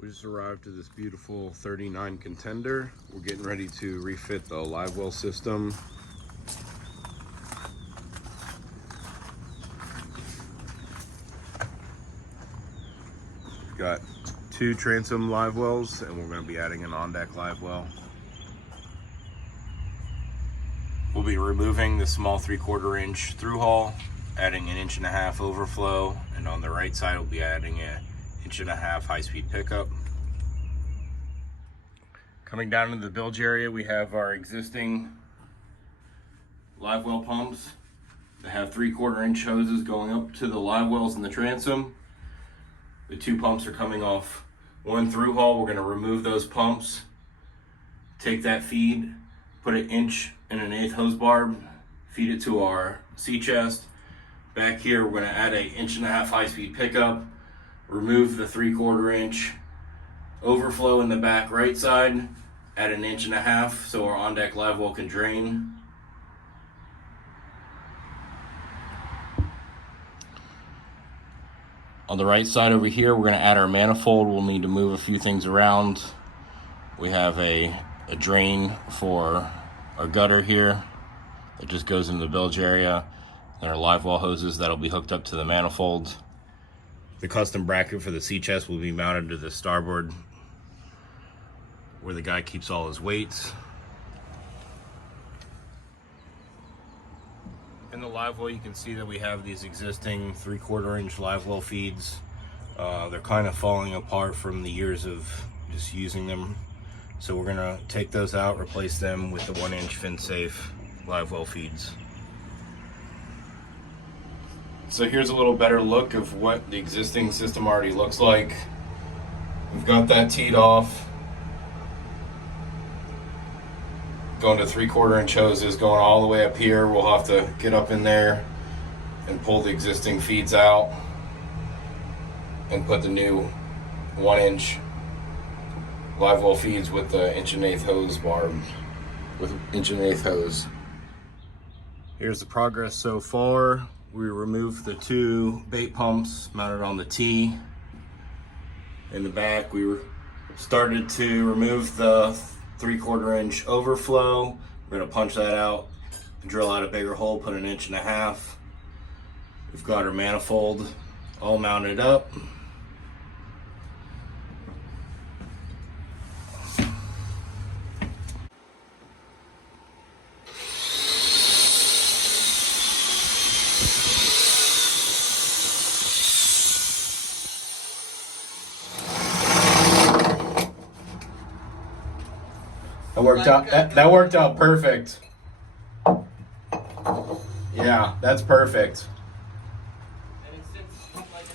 We just arrived to this beautiful 39 Contender. We're getting ready to refit the Livewell system. We've got 2 transom Livewells, and we're going to be adding an on-deck Livewell. We'll be removing the small 3/4 inch through hull, adding an 1.5 inch overflow, and on the right side we'll be adding an 1.5 inch high-speed pickup. Coming down into the bilge area, we have our existing Livewell pumps that have 3/4 inch hoses going up to the Livewells in the transom. The 2 pumps are coming off one through hull. We're going to remove those pumps, take that feed, put an 1 1/8 hose barb, feed it to our sea chest. Back here, we're going to add a 1.5 inch high-speed pickup, remove the 3/4 inch overflow in the back right side, add an 1.5 inch so our on-deck Livewell can drain. On the right side over here, we're going to add our manifold. We'll need to move a few things around. We have a drain for our gutter here that just goes into the bilge area, and our Livewell hoses that'll be hooked up to the manifold. The custom bracket for the sea chest will be mounted to the starboard where the guy keeps all his weights. In the Livewell, you can see that we have these existing 3/4 inch Livewell feeds. They're kind of falling apart from the years of just using them. So we're gonna take those out, replace them with the 1 inch fin safe Livewell feeds. So here's a little better look of what the existing system already looks like. We've got that teed off. Going to 3/4 inch hoses going all the way up here. We'll have to get up in there and pull the existing feeds out and put the new 1 inch Livewell feeds with the 1 1/8 hose barb, with 1 1/8 hose. Here's the progress so far. We removed the 2 bait pumps mounted on the T. In the back, we started to remove the 3/4 inch overflow. We're gonna punch that out, drill out a bigger hole, put an 1.5 inch. We've got our manifold all mounted up. That worked out perfect. Yeah, that's perfect.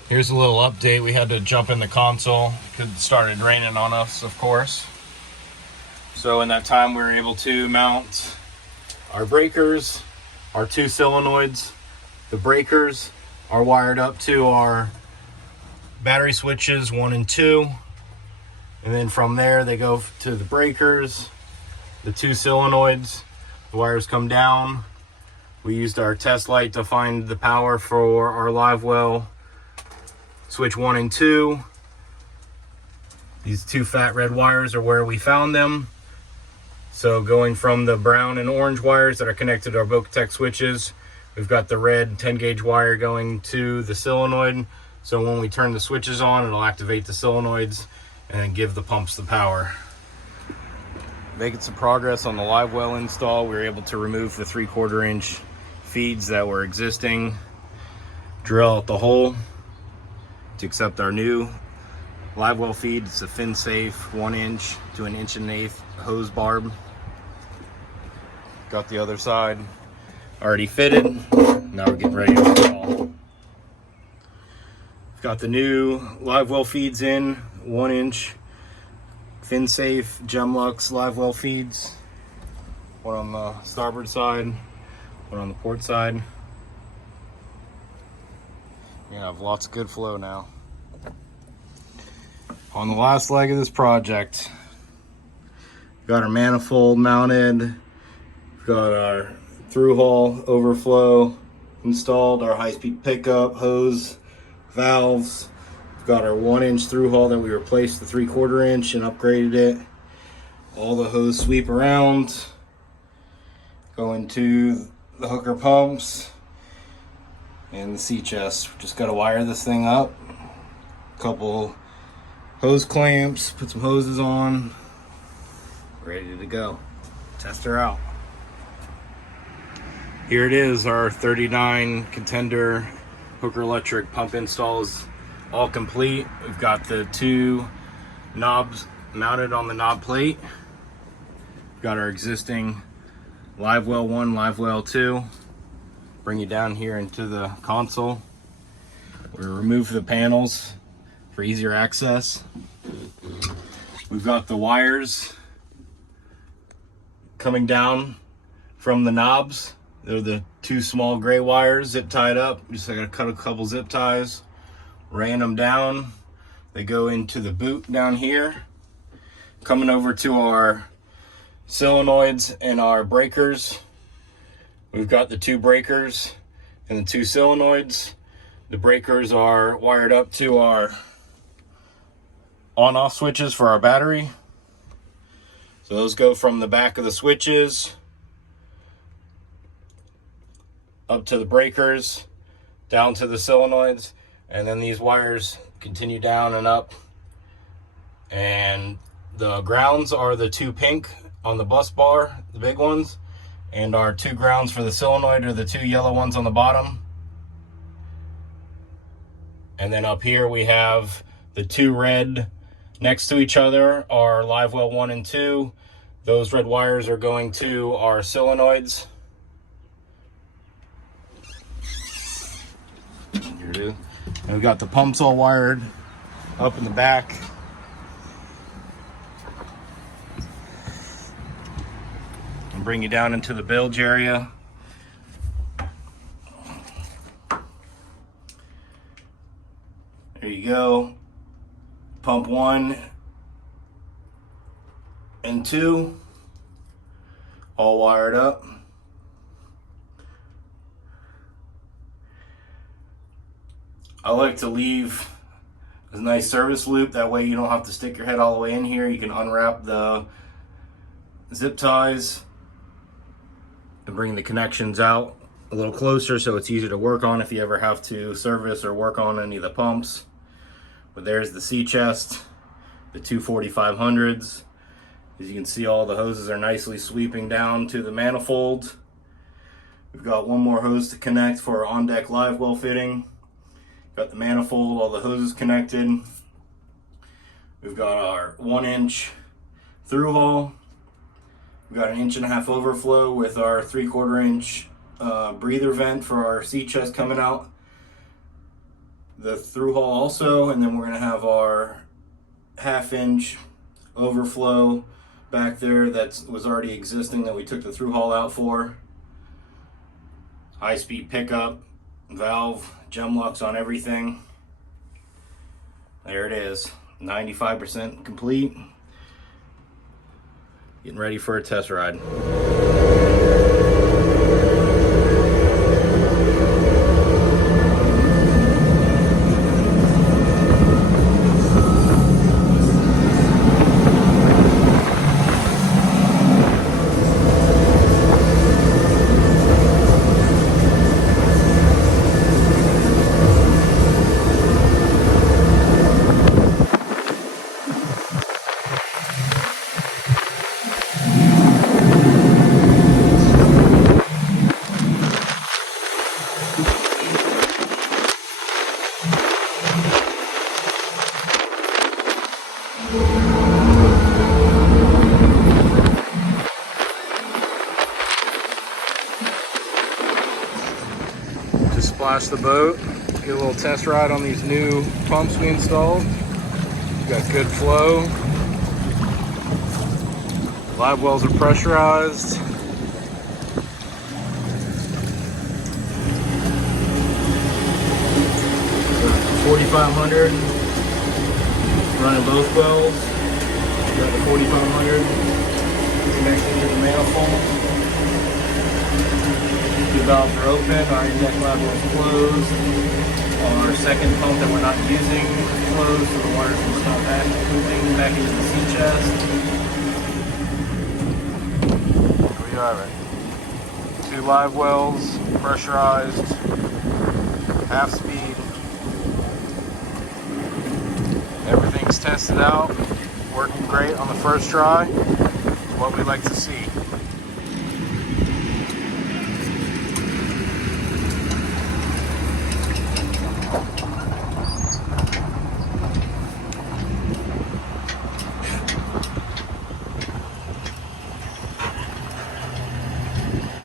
Here's a little update. We had to jump in the console because it started raining on us, of course. So in that time, we were able to mount our breakers, our 2 solenoids. The breakers are wired up to our battery switches 1 and 2. And then from there, they go to the breakers. The 2 solenoids, the wires come down. We used our test light to find the power for our Livewell switch 1 and 2. These 2 fat red wires are where we found them. So going from the brown and orange wires that are connected to our Vocatech switches, we've got the red 10 gauge wire going to the solenoid. So when we turn the switches on, it'll activate the solenoids and give the pumps the power. Making some progress on the Livewell install. We were able to remove the 3/4 inch feeds that were existing, drill out the hole to accept our new Livewell feed. It's a fin safe 1 inch to an 1.8 inch hose barb. Got the other side already fitted. Now we're getting ready to install. Got the new Livewell feeds in, 1 inch fin safe Gemlux Livewell feeds. One on the starboard side, one on the port side. You have lots of good flow now. On the last leg of this project, got our manifold mounted, got our through hull overflow installed, our high-speed pickup, hose, valves, Got our 1-inch through hull that we replaced the 3/4 inch and upgraded it. All the hose sweep around, go into the hooker pumps and the sea chest. Just got to wire this thing up. Couple hose clamps, put some hoses on, ready to go. Test her out. Here it is, our 39 Contender hooker electric pump installs all complete. We've got the 2 knobs mounted on the knob plate. We've got our existing Livewell 1, Livewell 2. Bring you down here into the console. We remove the panels for easier access. We've got the wires coming down from the knobs. They're the 2 small gray wires zip tied up. Just gotta cut a couple zip ties, ran them down. They go into the boot down here. Coming over to our solenoids and our breakers. We've got the 2 breakers and the 2 solenoids. The breakers are wired up to our on-off switches for our battery. So those go from the back of the switches up to the breakers, down to the solenoids, and then these wires continue down and up. And the grounds are the 2 pink on the bus bar, the big ones, and our 2 grounds for the solenoid are the 2 yellow ones on the bottom. And then up here we have the 2 red next to each other, our Livewell 1 and 2. Those red wires are going to our solenoids. Here it is. And we've got the pumps all wired up in the back. And bring you down into the bilge area. There you go. Pump 1 and 2 all wired up. I like to leave a nice service loop, that way you don't have to stick your head all the way in here. You can unwrap the zip ties and bring the connections out a little closer so it's easier to work on if you ever have to service or work on any of the pumps. But there's the sea chest, the 2 4500s. As you can see, all the hoses are nicely sweeping down to the manifold. We've got 1 more hose to connect for our on-deck Livewell fitting. Got the manifold, all the hoses connected. We've got our 1-inch through hull. We've got an 1.5 inch overflow with our 3/4 inch breather vent for our sea chest coming out. The through hull also, and then we're gonna have our 1/2 inch overflow back there that was already existing that we took the through hull out for. High speed pickup, valve, gem locks on everything. There it is, 95% complete. Getting ready for a test ride. Just splash the boat, get a little test ride on these new pumps we installed. Got good flow. Live wells are pressurized. .4500 running both wells. Got the 4500 connected to the manifold. Two valves are open, our inject level is closed. Our second pump that we're not using is closed, so the water's going to stop moving back into the sea chest. There we have it. Two live wells, pressurized, half speed. Everything's tested out, working great on the first try. It's what we like to see.